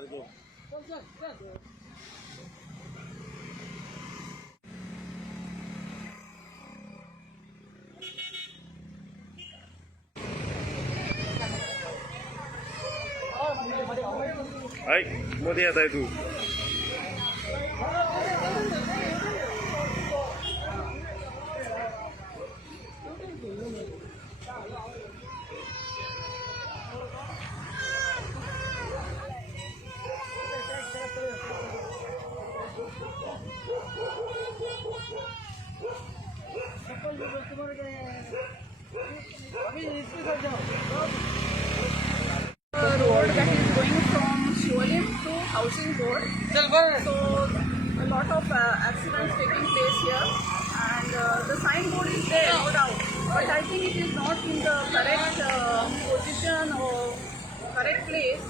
सारखे ऐक मध्ये येत आहे तू road that is going from Shiolim to Housing Board. So a lot of accidents taking place here, and the signboard is there, no doubt. But I think it is not in the correct position or correct place.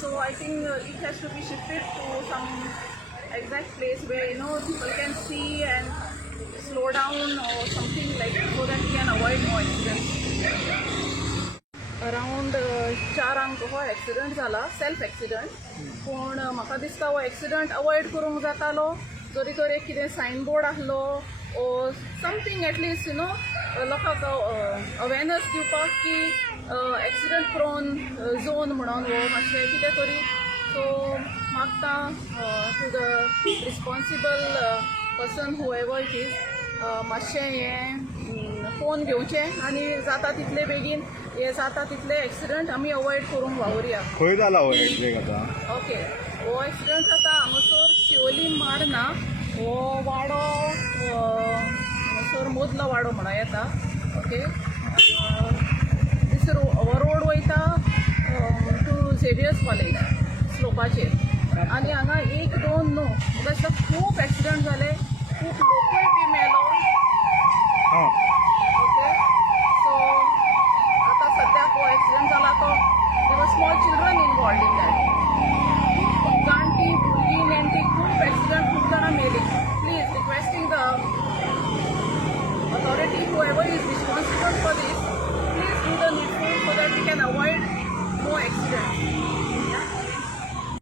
So I think it has to be shifted to some exact place where people can see and slow down or something like so that we can avoid more accidents. Around 4 हो accident जाला self accident पूण म्हाका दिसता हो accident avoid करूंक जातालो जरी तर एक कितें सायनबोर्ड आसलो ओ समथींग एटलिस्ट लोकांक अवेरनस दिवपाक की एक्सिडंट प्रोन झोन म्हणून हो मातशें कितें तरी सो मागता to the responsible person however it is मातशें हें फोन घेवचें आनी जाता तितले बेगीन हे जाता तितले एक्सिडंट आमी अवॉयड करूंक वावुरया. खंय जाला हो एक्सिडेंट आता? ओके हो एक्सिडंट जाता हांगासर शिवोली मारना हो वाडो हांगासर मोदलो वाडो म्हणून येता. ओके दिस हो रोड वयता टू झेवियर्स कॉलेज स्लोपाचेर आनी हांगा 1-2 न्हू म्हाका दिसता खूब एक्सिडंट जाले खूब लोक